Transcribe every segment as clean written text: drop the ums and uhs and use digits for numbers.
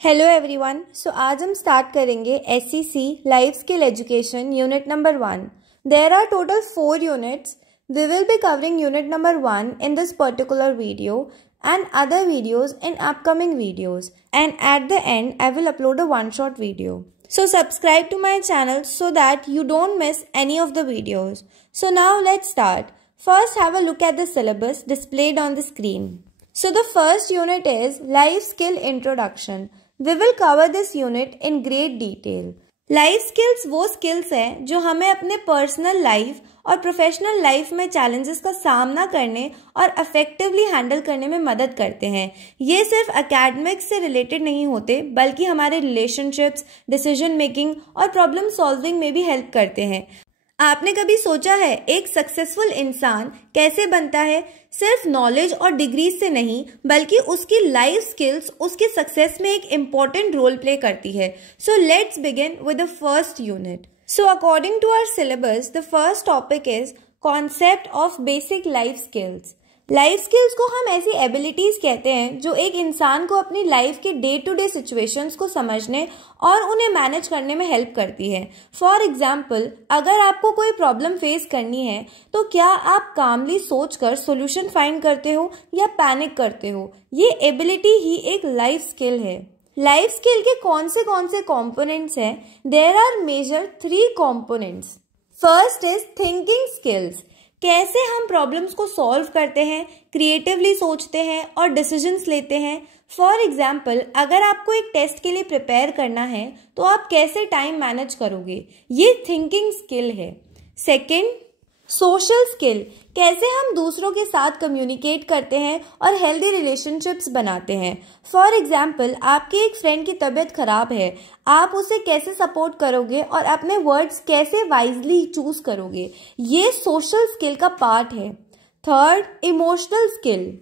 Hello everyone. आज हम start करेंगे SEC life skill education unit number 1। There are total 4 units. We will be covering unit number 1 in this particular video and other videos in upcoming videos, and at the end I will upload a one shot video. So subscribe to my channel so that you don't miss any of the videos. So now let's start. First have a look at the syllabus displayed on the screen. So the first unit is life skill introduction. We will cover this unit in great detail. Life skills वो skills हैं जो हमें अपने personal life और professional life में challenges का सामना करने और इफेक्टिवली हैंडल करने में मदद करते हैं। ये सिर्फ एकेडमिक्स से रिलेटेड नहीं होते बल्कि हमारे रिलेशनशिप्स, डिसीजन मेकिंग और प्रॉब्लम सॉल्विंग में भी हेल्प करते हैं। आपने कभी सोचा है एक सक्सेसफुल इंसान कैसे बनता है? सिर्फ नॉलेज और डिग्रीज से नहीं बल्कि उसकी लाइफ स्किल्स उसके सक्सेस में एक इम्पॉर्टेंट रोल प्ले करती है। So let's begin with the first unit. So according to our syllabus the first topic is concept of basic life skills. Life skills को हम ऐसी एबिलिटीज कहते हैं जो एक इंसान को अपनी लाइफ के डे टू डे सिचुएशंस को समझने और उन्हें मैनेज करने में हेल्प करती है. फॉर एग्जाम्पल, अगर आपको कोई प्रॉब्लम फेस करनी है तो क्या आप कामली सोचकर सॉल्यूशन फाइंड करते हो या पैनिक करते हो? ये एबिलिटी ही एक लाइफ स्किल है. लाइफ स्किल के कौन से कॉम्पोनेंट्स हैं? There are major 3 components. First is thinking skills. कैसे हम प्रॉब्लम्स को सॉल्व करते हैं, क्रिएटिवली सोचते हैं और डिसीजंस लेते हैं. फॉर एग्जाम्पल, अगर आपको एक टेस्ट के लिए प्रिपेयर करना है तो आप कैसे टाइम मैनेज करोगे? ये थिंकिंग स्किल है. Second, social skill. कैसे हम दूसरों के साथ कम्युनिकेट करते हैं और हेल्दी रिलेशनशिप्स बनाते हैं. फॉर एग्जाम्पल, आपके एक फ्रेंड की तबीयत खराब है, आप उसे कैसे सपोर्ट करोगे और अपने वर्ड्स कैसे वाइजली चूज करोगे? ये सोशल स्किल का पार्ट है. Third, emotional skill.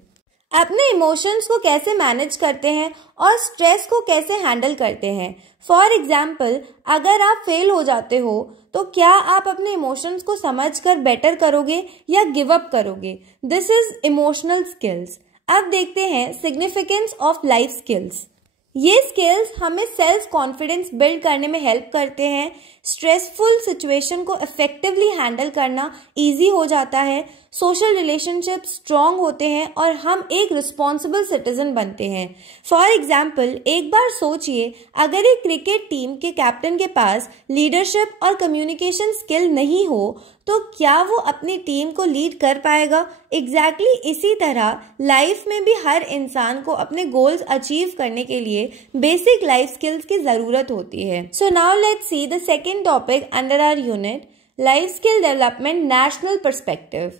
अपने इमोशंस को कैसे मैनेज करते हैं और स्ट्रेस को कैसे हैंडल करते हैं. फॉर एग्जाम्पल, अगर आप फेल हो जाते हो तो क्या आप अपने इमोशंस को समझकर बेटर करोगे या गिव अप करोगे? This is emotional skills. अब देखते हैं सिग्निफिकेंस ऑफ लाइफ स्किल्स. ये स्किल्स हमें सेल्फ कॉन्फिडेंस बिल्ड करने में हेल्प करते हैं. स्ट्रेसफुल सिचुएशन को इफेक्टिवली हैंडल करना इजी हो जाता है. सोशल रिलेशनशिप स्ट्रांग होते हैं और हम एक रिस्पॉन्सिबल सिटीजन बनते हैं. फॉर एग्जाम्पल, एक बार सोचिए, अगर एक क्रिकेट टीम के कैप्टन के पास लीडरशिप और कम्युनिकेशन स्किल नहीं हो तो क्या वो अपनी टीम को लीड कर पाएगा? एग्जैक्टली इसी तरह लाइफ में भी हर इंसान को अपने गोल्स अचीव करने के लिए बेसिक लाइफ स्किल्स की जरूरत होती है. So now let's see the second topic under our unit, life skill development national perspective.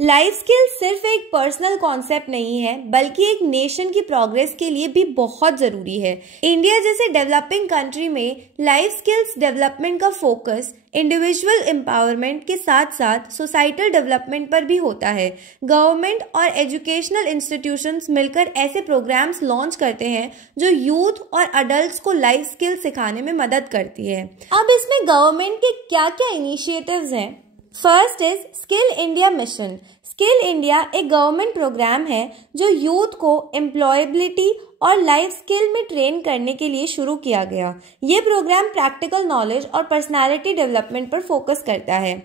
Life skill सिर्फ एक पर्सनल कॉन्सेप्ट नहीं है बल्कि एक नेशन की प्रोग्रेस के लिए भी बहुत जरूरी है. इंडिया जैसे डेवलपिंग कंट्री में लाइफ स्किल्स डेवलपमेंट का फोकस इंडिविजुअल एम्पावरमेंट के साथ साथ सोसाइटल डेवलपमेंट पर भी होता है. गवर्नमेंट और एजुकेशनल इंस्टीट्यूशंस मिलकर ऐसे प्रोग्राम्स लॉन्च करते हैं जो यूथ और अडल्ट्स को लाइफ स्किल सिखाने में मदद करती है. अब इसमें गवर्नमेंट के क्या क्या इनिशिएटिव्स हैं? First is skill India mission. Skill India एक गवर्नमेंट प्रोग्राम है जो यूथ को एम्प्लॉयबिलिटी और लाइफ स्किल में ट्रेन करने के लिए शुरू किया गया. ये प्रोग्राम प्रैक्टिकल नॉलेज और पर्सनालिटी डेवलपमेंट पर फोकस करता है.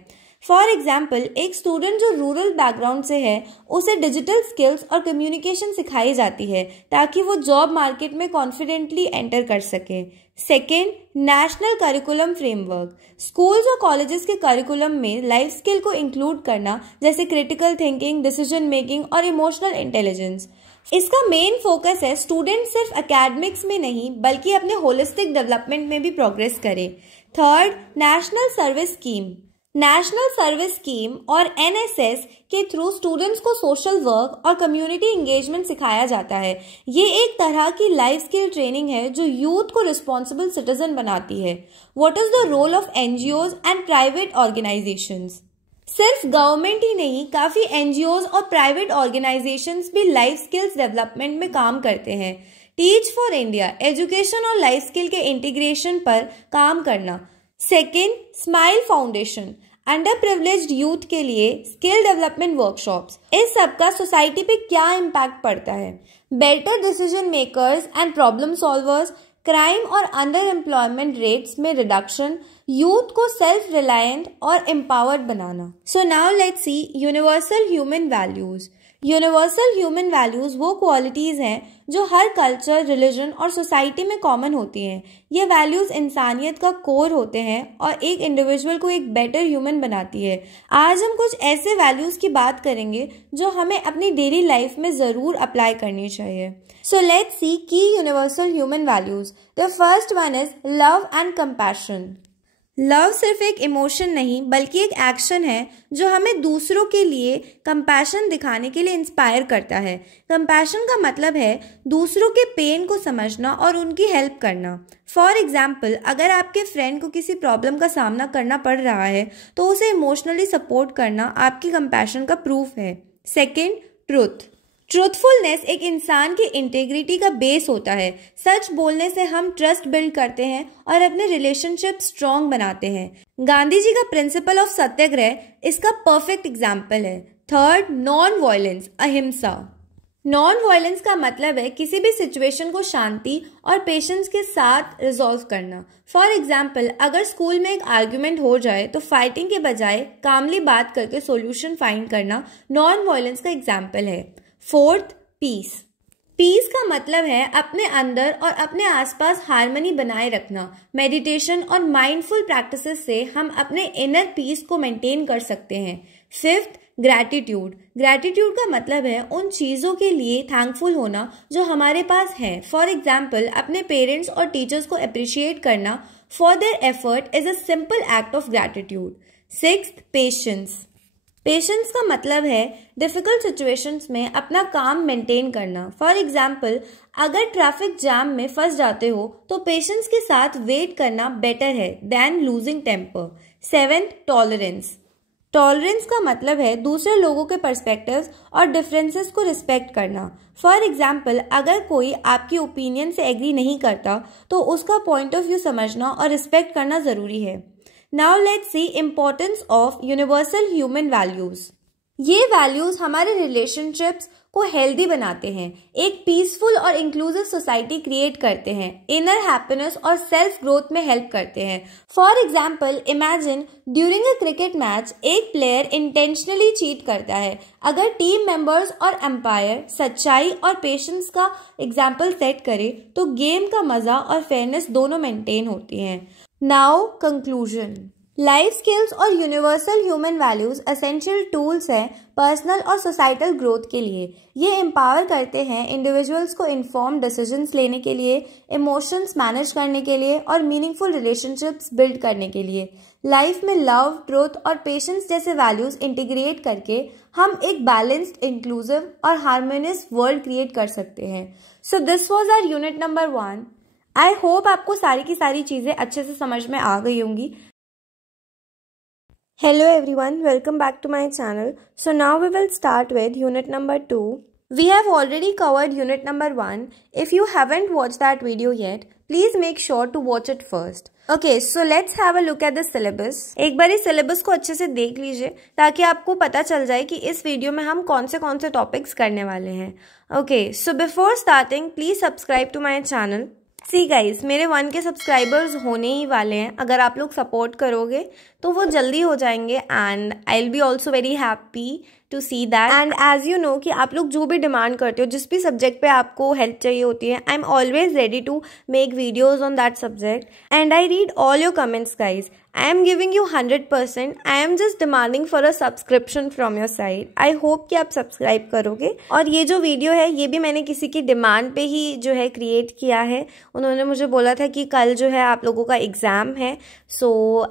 फॉर एग्जाम्पल, एक स्टूडेंट जो रूरल बैकग्राउंड से है उसे डिजिटल स्किल्स और कम्युनिकेशन सिखाई जाती है ताकि वो जॉब मार्केट में कॉन्फिडेंटली एंटर कर सके. Second, national curriculum framework. Schools और कॉलेजेस के करिकुलम में लाइफ स्किल को इंक्लूड करना जैसे क्रिटिकल थिंकिंग, डिसीजन मेकिंग और इमोशनल इंटेलिजेंस. इसका मेन फोकस है स्टूडेंट सिर्फ एकेडमिक्स में नहीं बल्कि अपने होलिस्टिक डेवलपमेंट में भी प्रोग्रेस करे. Third, national service scheme. National service scheme और NSS के थ्रू स्टूडेंट्स को सोशल वर्क और कम्युनिटी एंगेजमेंट सिखाया जाता है. ये एक तरह की लाइफ स्किल ट्रेनिंग है जो यूथ को रिस्पॉन्सिबल सिटीजन बनाती है. What is the role of NGOs and private organisations? सिर्फ गवर्नमेंट ही नहीं, काफी NGOs और प्राइवेट ऑर्गेनाइजेशंस भी लाइफ स्किल्स डेवलपमेंट में काम करते हैं. टीच फॉर इंडिया एजुकेशन और लाइफ स्किल के इंटीग्रेशन पर काम करना. Second, Smile Foundation under privileged youth के लिए स्किल डेवलपमेंट वर्कशॉप्स. इस सब का सोसाइटी पे क्या इम्पैक्ट पड़ता है? Better decision makers and problem solvers, crime और अंडर एम्प्लॉयमेंट रेट्स में रिडक्शन, यूथ को सेल्फ रिलायंट और empowered banana. So now let's C universal human values. Universal human values वो क्वालिटीज़ हैं जो हर कल्चर, रिलीजन और सोसाइटी में कॉमन होती हैं। ये वैल्यूज़ इंसानियत का कोर होते हैं और एक इंडिविजुअल को एक बेटर ह्यूमन बनाती है। आज हम कुछ ऐसे वैल्यूज़ की बात करेंगे जो हमें अपनी डेली लाइफ में ज़रूर अप्लाई करनी चाहिए। सो लेट्स सी की universal human values. The first one is love and compassion. Love सिर्फ एक इमोशन नहीं बल्कि एक एक्शन है जो हमें दूसरों के लिए कंपैशन दिखाने के लिए इंस्पायर करता है। कंपैशन का मतलब है दूसरों के पेन को समझना और उनकी हेल्प करना। फॉर एग्जाम्पल, अगर आपके फ्रेंड को किसी प्रॉब्लम का सामना करना पड़ रहा है तो उसे इमोशनली सपोर्ट करना आपकी कंपैशन का प्रूफ है। Second, truth. ट्रूथफुलनेस एक इंसान की इंटेग्रिटी का बेस होता है। सच बोलने से हम ट्रस्ट बिल्ड करते हैं और अपने रिलेशनशिप स्ट्रॉन्ग बनाते हैं। गांधी जी का प्रिंसिपल ऑफ सत्याग्रह इसका परफेक्ट एग्जाम्पल है। थर्ड, नॉन वायलेंस, अहिंसा। नॉन वायलेंस का मतलब है किसी भी सिचुएशन को शांति और पेशेंस के साथ रिजॉल्व करना। फॉर एग्जाम्पल, अगर स्कूल में एक आर्ग्यूमेंट हो जाए तो फाइटिंग के बजाय कामली बात करके सोल्यूशन फाइंड करना नॉन वायलेंस का एग्जाम्पल है। Fourth, peace. पीस का मतलब है अपने अंदर और अपने आसपास हार्मनी बनाए रखना। मेडिटेशन और माइंडफुल प्रैक्टिसेस से हम अपने इनर पीस को मेंटेन कर सकते हैं। Fifth, gratitude. ग्रैटिट्यूड का मतलब है उन चीज़ों के लिए थैंकफुल होना जो हमारे पास है। फॉर एग्जाम्पल, अपने पेरेंट्स और टीचर्स को अप्रिशिएट करना for their effort is a simple act of gratitude. Sixth, patience. Patience का मतलब है डिफिकल्ट सिचुएशंस में अपना काम मेंटेन करना। फॉर एग्जाम्पल, अगर ट्रैफिक जैम में फंस जाते हो तो पेशेंस के साथ वेट करना बेटर है then losing temper. Seventh, tolerance. Tolerance का मतलब है दूसरे लोगों के पर्सपेक्टिव्स और डिफरेंसेस को रिस्पेक्ट करना। फॉर एग्जाम्पल, अगर कोई आपकी ओपिनियन से एग्री नहीं करता तो उसका पॉइंट ऑफ व्यू समझना और रिस्पेक्ट करना ज़रूरी है। Now let's see importance of universal human values. ये वैल्यूज हमारे रिलेशनशिप्स को हेल्दी बनाते हैं, एक पीसफुल और इंक्लूसिव सोसाइटी क्रिएट करते हैं, इनर हैप्पीनेस और सेल्फ ग्रोथ में हेल्प करते हैं। For example, imagine during a cricket match एक प्लेयर इंटेंशनली चीट करता है। अगर टीम मेंबर्स और एम्पायर सच्चाई और पेशेंस का एग्जाम्पल सेट करे तो गेम का मजा और फेयरनेस दोनों मेंटेन होती हैं। Now conclusion. लाइफ स्किल्स और universal human values essential tools हैं पर्सनल और सोसाइटल ग्रोथ के लिए। ये एम्पावर करते हैं इंडिविजुअल्स को इन्फॉर्म डिसीजंस लेने के लिए, इमोशंस मैनेज करने के लिए और मीनिंगफुल रिलेशनशिप्स बिल्ड करने के लिए। लाइफ में लव, ट्रूथ और पेशेंस जैसे वैल्यूज इंटीग्रेट करके हम एक बैलेंस्ड, इंक्लूसिव और हार्मोनियस वर्ल्ड क्रिएट कर सकते हैं। So this was our unit number 1। I hope आपको सारी की सारी चीज़ें अच्छे से समझ में आ गई होंगी। Hello everyone, welcome back to my channel. So now we will start with unit number 2. We have already covered unit number 1. If you haven't watched that video yet, please make sure to watch it first. Okay, so let's have a look at the syllabus. एक बार इस syllabus को अच्छे से देख लीजिए ताकि आपको पता चल जाए कि इस वीडियो में हम कौन से टॉपिक्स करने वाले हैं। Okay, so before starting, please subscribe to my channel. See guys, मेरे 1 के सब्सक्राइबर्स होने ही वाले हैं। अगर आप लोग सपोर्ट करोगे तो वो जल्दी हो जाएंगे and I will be also very happy to see that. And as you know कि आप लोग जो भी डिमांड करते हो, जिस भी सब्जेक्ट पे आपको हेल्प चाहिए होती है, I am always ready to make videos on that subject and I read all your comments guys. I am giving you 100%. I am just demanding for a subscription from your side. I hope कि आप subscribe करोगे। और ये जो video है ये भी मैंने किसी की डिमांड पे ही जो है क्रिएट किया है। उन्होंने मुझे बोला था कि कल जो है आप लोगों का एग्ज़ाम है, सो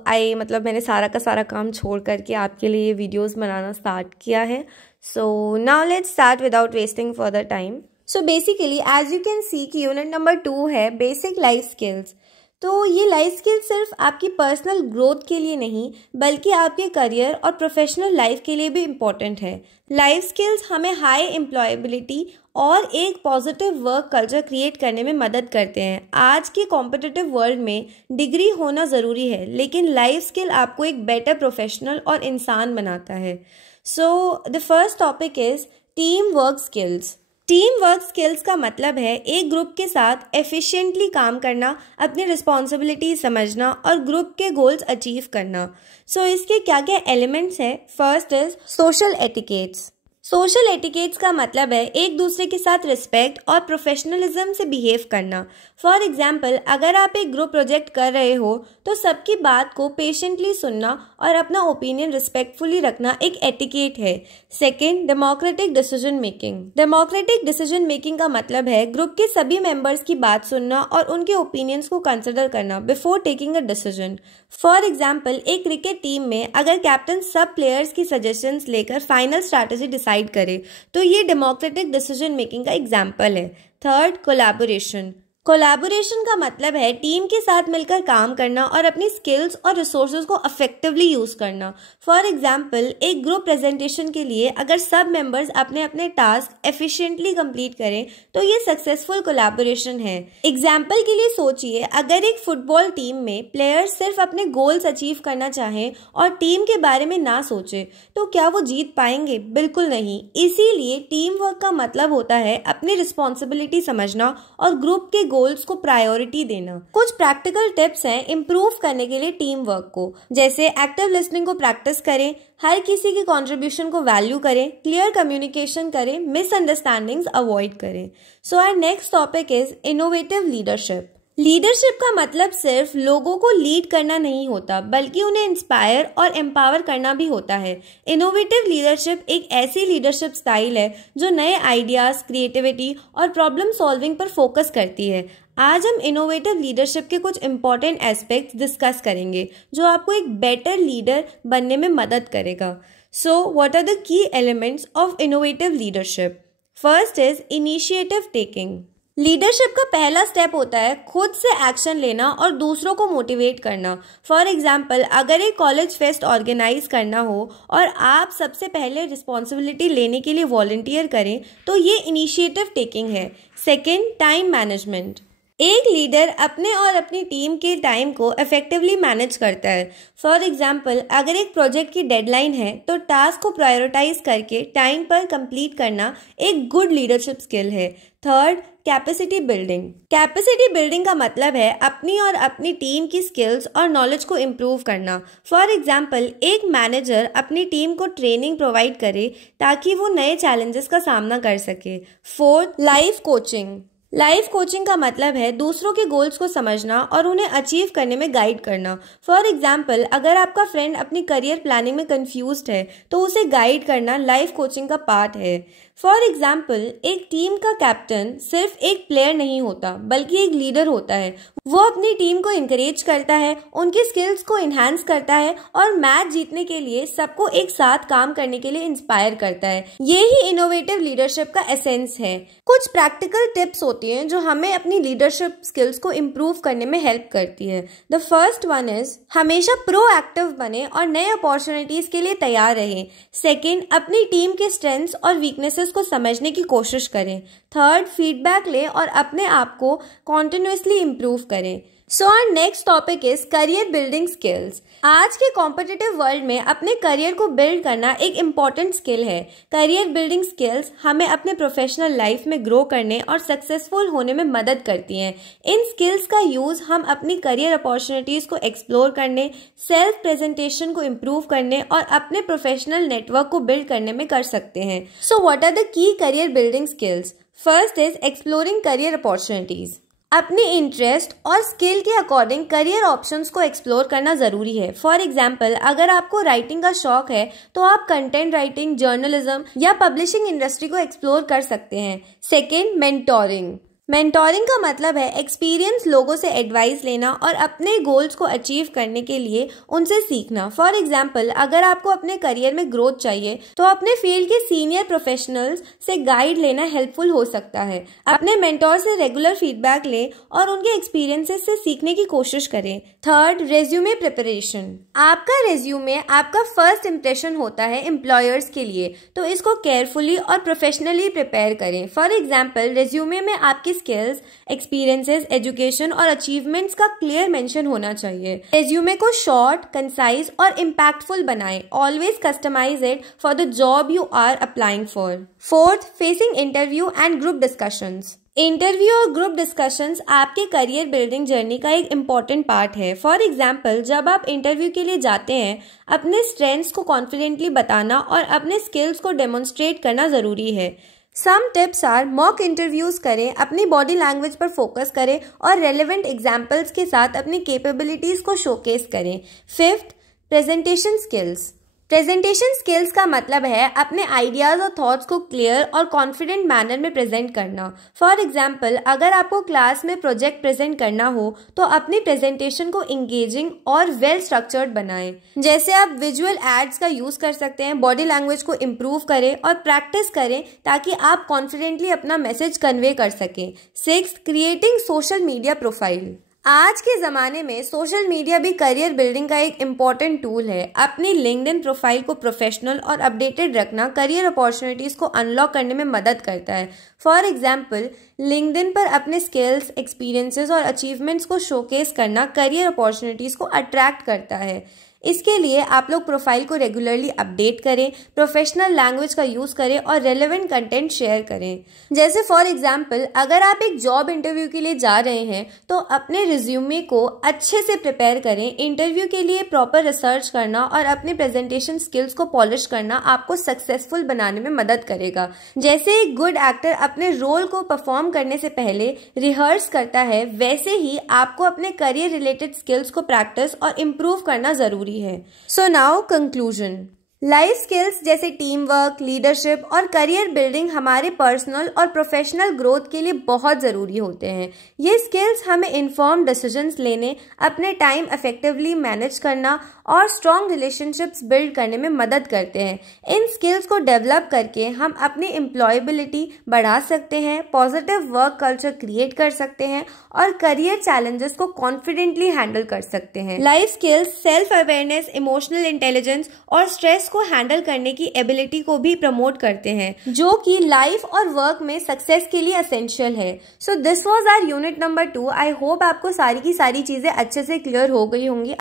मैंने सारा का सारा काम छोड़ करके आपके लिए ये वीडियोज़ बनाना स्टार्ट किया है। So now let's start without wasting further time. So basically as you can see कि यूनिट नंबर 2 है बेसिक लाइफ स्किल्स। तो ये लाइफ स्किल सिर्फ आपकी पर्सनल ग्रोथ के लिए नहीं बल्कि आपके करियर और प्रोफेशनल लाइफ के लिए भी इम्पॉर्टेंट है। लाइफ स्किल्स हमें हाई एम्प्लॉयबिलिटी और एक पॉजिटिव वर्क कल्चर क्रिएट करने में मदद करते हैं। आज के कॉम्पिटिटिव वर्ल्ड में डिग्री होना ज़रूरी है, लेकिन लाइफ स्किल आपको एक बेटर प्रोफेशनल और इंसान बनाता है। सो the first topic is team work skills. Team work skills का मतलब है एक ग्रुप के साथ एफिशिएंटली काम करना, अपनी रिस्पॉन्सिबिलिटी समझना और ग्रुप के गोल्स अचीव करना। सो इसके क्या क्या एलिमेंट्स हैं? First is social etiquettes. Social etiquettes का मतलब है एक दूसरे के साथ रिस्पेक्ट और प्रोफेशनलिज्म से बिहेव करना। फॉर एग्जाम्पल, अगर आप एक ग्रुप प्रोजेक्ट कर रहे हो तो सबकी बात को पेशेंटली सुनना और अपना ओपिनियन रिस्पेक्टफुली रखना एक एटिकेट है। Second, democratic decision making. Democratic decision making का मतलब है ग्रुप के सभी मेंबर्स की बात सुनना और उनके ओपिनियंस को कंसिडर करना before taking a decision. For example, एक क्रिकेट टीम में अगर कैप्टन सब प्लेयर्स की सजेशंस लेकर फाइनल स्ट्रैटेजी डिसाइड करे तो ये डेमोक्रेटिक डिसीजन मेकिंग का एग्जाम्पल है। Third, collaboration. कोलैबोरेशन का मतलब है टीम के साथ मिलकर काम करना और अपनी स्किल्स और रिसोर्सेज को इफेक्टिवली यूज करना। फॉर एग्जाम्पल, एक ग्रुप प्रेजेंटेशन के लिए अगर सब मेंबर्स अपने अपने टास्क एफिशिएंटली कंप्लीट करें तो ये सक्सेसफुल कोलैबोरेशन है। एग्जाम्पल के लिए सोचिए, अगर एक फुटबॉल टीम में प्लेयर्स सिर्फ अपने गोल्स अचीव करना चाहें और टीम के बारे में ना सोचे तो क्या वो जीत पाएंगे? बिल्कुल नहीं। इसीलिए टीम वर्क का मतलब होता है अपनी रिस्पॉन्सिबिलिटी समझना और ग्रुप के गोल्स को प्रायोरिटी देना। कुछ प्रैक्टिकल टिप्स हैं इम्प्रूव करने के लिए टीम वर्क को, जैसे एक्टिव लिसनिंग को प्रैक्टिस करें, हर किसी की कंट्रीब्यूशन को वैल्यू करें, क्लियर कम्युनिकेशन करें, मिसअंडरस्टैंडिंग्स अवॉइड करें। So our next topic is innovative leadership. Leadership का मतलब सिर्फ लोगों को लीड करना नहीं होता, बल्कि उन्हें इंस्पायर और एम्पावर करना भी होता है। इनोवेटिव लीडरशिप एक ऐसी लीडरशिप स्टाइल है जो नए आइडियाज, क्रिएटिविटी और प्रॉब्लम सॉल्विंग पर फोकस करती है। आज हम इनोवेटिव लीडरशिप के कुछ इंपॉर्टेंट एस्पेक्ट्स डिस्कस करेंगे जो आपको एक बेटर लीडर बनने में मदद करेगा। So what are the key elements of innovative leadership? First is initiative taking. Leadership का पहला स्टेप होता है खुद से एक्शन लेना और दूसरों को मोटिवेट करना। फॉर एग्जाम्पल, अगर एक कॉलेज फेस्ट ऑर्गेनाइज करना हो और आप सबसे पहले रिस्पॉन्सिबिलिटी लेने के लिए वॉलंटियर करें तो ये इनिशिएटिव टेकिंग है। Second, time management. एक लीडर अपने और अपनी टीम के टाइम को इफेक्टिवली मैनेज करता है। फॉर एग्जाम्पल, अगर एक प्रोजेक्ट की डेडलाइन है तो टास्क को प्रायोरिटाइज करके टाइम पर कंप्लीट करना एक गुड लीडरशिप स्किल है। Third, capacity building. Capacity building का मतलब है अपनी और अपनी टीम की स्किल्स और नॉलेज को इम्प्रूव करना। फॉर एग्जाम्पल, एक मैनेजर अपनी टीम को ट्रेनिंग प्रोवाइड करे ताकि वो नए चैलेंजेस का सामना कर सके। Fourth, life coaching. Life coaching का मतलब है दूसरों के गोल्स को समझना और उन्हें अचीव करने में गाइड करना। फॉर एग्जाम्पल, अगर आपका फ्रेंड अपनी करियर प्लानिंग में कंफ्यूज्ड है तो उसे गाइड करना लाइफ कोचिंग का पार्ट है। फॉर एग्जाम्पल, एक टीम का कैप्टन सिर्फ एक प्लेयर नहीं होता बल्कि एक लीडर होता है। वो अपनी टीम को इंकरेज करता है, उनकी स्किल्स को इन्हांस करता है और मैच जीतने के लिए सबको एक साथ काम करने के लिए इंस्पायर करता है। यही इनोवेटिव लीडरशिप का एसेंस है। कुछ प्रैक्टिकल टिप्स होती हैं जो हमें अपनी लीडरशिप स्किल्स को इम्प्रूव करने में हेल्प करती है। द फर्स्ट वन इज हमेशा प्रोएक्टिव बने और नए अपॉर्चुनिटीज के लिए तैयार रहें। सेकेंड, अपनी टीम के स्ट्रेंथ्स और वीकनेसेस को समझने की कोशिश करें। थर्ड, फीडबैक लें और अपने आप को कॉन्टिन्यूअसली इम्प्रूव करें। So our next topic is career building skills. आज के कॉम्पिटिटिव वर्ल्ड में अपने करियर को बिल्ड करना एक इम्पॉर्टेंट स्किल है। करियर बिल्डिंग स्किल्स हमें अपने प्रोफेशनल लाइफ में ग्रो करने और सक्सेसफुल होने में मदद करती हैं। इन स्किल्स का यूज हम अपनी करियर अपॉर्चुनिटीज को एक्सप्लोर करने, सेल्फ प्रेजेंटेशन को इम्प्रूव करने और अपने प्रोफेशनल नेटवर्क को बिल्ड करने में कर सकते हैं। So what are the key career building skills? First is exploring career opportunities. अपने इंटरेस्ट और स्किल के अकॉर्डिंग करियर ऑप्शंस को एक्सप्लोर करना ज़रूरी है। फॉर एग्जाम्पल, अगर आपको राइटिंग का शौक है तो आप कंटेंट राइटिंग, जर्नलिज्म या पब्लिशिंग इंडस्ट्री को एक्सप्लोर कर सकते हैं। Second, mentoring. मेंटोरिंग का मतलब है एक्सपीरियंस लोगों से एडवाइस लेना और अपने गोल्स को अचीव करने के लिए उनसे सीखना। फॉर एग्जाम्पल, अगर आपको अपने करियर में ग्रोथ चाहिए तो अपने फील्ड के सीनियर प्रोफेशनल्स से गाइड लेना हेल्पफुल हो सकता है। अपने मेंटोर से रेगुलर फीडबैक लें और उनके एक्सपीरियंसेस से सीखने की कोशिश करें। Third, resume preparation. आपका रेज्यूमे आपका फर्स्ट इंप्रेशन होता है एम्प्लॉयर्स के लिए, तो इसको केयरफुली और प्रोफेशनली प्रिपेयर करें। फॉर एग्जाम्पल, रेज्यूमे में आपकी स्किल्स, एक्सपीरियंसेस, एजुकेशन और अचीवमेंट्स का क्लियर मेंशन होना चाहिए। रेज्यूमे को शॉर्ट, कंसाइज और इम्पैक्टफुल बनाएं। Always customise it for the job you are applying for. Fourth, facing interview and group discussions. Interview और ग्रुप डिस्कशंस आपके करियर बिल्डिंग जर्नी का एक इम्पॉर्टेंट पार्ट है। फॉर एग्जाम्पल, जब आप इंटरव्यू के लिए जाते हैं, अपने स्ट्रेंथ्स को कॉन्फिडेंटली बताना और अपने स्किल्स को डेमोन्स्ट्रेट करना ज़रूरी है। Some tips are: mock interviews करें, अपनी बॉडी लैंग्वेज पर फोकस करें और रेलेवेंट एग्जाम्पल्स के साथ अपनी कैपेबिलिटीज़ को शोकेस करें। Fifth, presentation skills. Presentation skills का मतलब है अपने आइडियाज़ और थॉट्स को क्लियर और कॉन्फिडेंट मैनर में प्रेजेंट करना। फॉर एग्जाम्पल, अगर आपको क्लास में प्रोजेक्ट प्रेजेंट करना हो तो अपनी प्रेजेंटेशन को इंगेजिंग और वेल स्ट्रक्चर्ड बनाएं। जैसे आप विजुअल एड्स का यूज़ कर सकते हैं, बॉडी लैंग्वेज को इम्प्रूव करें और प्रैक्टिस करें ताकि आप कॉन्फिडेंटली अपना मैसेज कन्वे कर सकें। Sixth, creating social media profile. आज के ज़माने में सोशल मीडिया भी करियर बिल्डिंग का एक इम्पॉर्टेंट टूल है। अपनी लिंक्डइन प्रोफाइल को प्रोफेशनल और अपडेटेड रखना करियर अपॉर्चुनिटीज़ को अनलॉक करने में मदद करता है। फॉर एग्जाम्पल, लिंक्डइन पर अपने स्किल्स, एक्सपीरियंसेस और अचीवमेंट्स को शोकेस करना करियर अपॉर्चुनिटीज़ को अट्रैक्ट करता है। इसके लिए आप लोग प्रोफाइल को रेगुलरली अपडेट करें, प्रोफेशनल लैंग्वेज का यूज़ करें और रेलेवेंट कंटेंट शेयर करें। जैसे फॉर एग्जांपल, अगर आप एक जॉब इंटरव्यू के लिए जा रहे हैं तो अपने रिज्यूमे को अच्छे से प्रिपेयर करें। इंटरव्यू के लिए प्रॉपर रिसर्च करना और अपने प्रेजेंटेशन स्किल्स को पॉलिश करना आपको सक्सेसफुल बनाने में मदद करेगा। जैसे एक गुड एक्टर अपने रोल को परफॉर्म करने से पहले रिहर्स करता है, वैसे ही आपको अपने करियर रिलेटेड स्किल्स को प्रैक्टिस और इम्प्रूव करना जरूरी है। So now conclusion. Life skills जैसे टीम वर्क, लीडरशिप और करियर बिल्डिंग हमारे पर्सनल और प्रोफेशनल ग्रोथ के लिए बहुत ज़रूरी होते हैं। ये स्किल्स हमें इन्फॉर्म डिसीजंस लेने, अपने टाइम इफेक्टिवली मैनेज करना और स्ट्रॉन्ग रिलेशनशिप्स बिल्ड करने में मदद करते हैं। इन स्किल्स को डेवलप करके हम अपनी एम्प्लॉयबिलिटी बढ़ा सकते हैं, पॉजिटिव वर्क कल्चर क्रिएट कर सकते हैं और करियर चैलेंजेस को कॉन्फिडेंटली हैंडल कर सकते हैं। Life skills self awareness, emotional intelligence और स्ट्रेस को हैंडल करने की एबिलिटी को भी प्रमोट करते हैं, जो कि लाइफ और वर्क में सक्सेस के लिए एसेंशियल है। So this was our unit number 2। I hope आपको सारी की सारी चीजें अच्छे से क्लियर हो गई होंगी।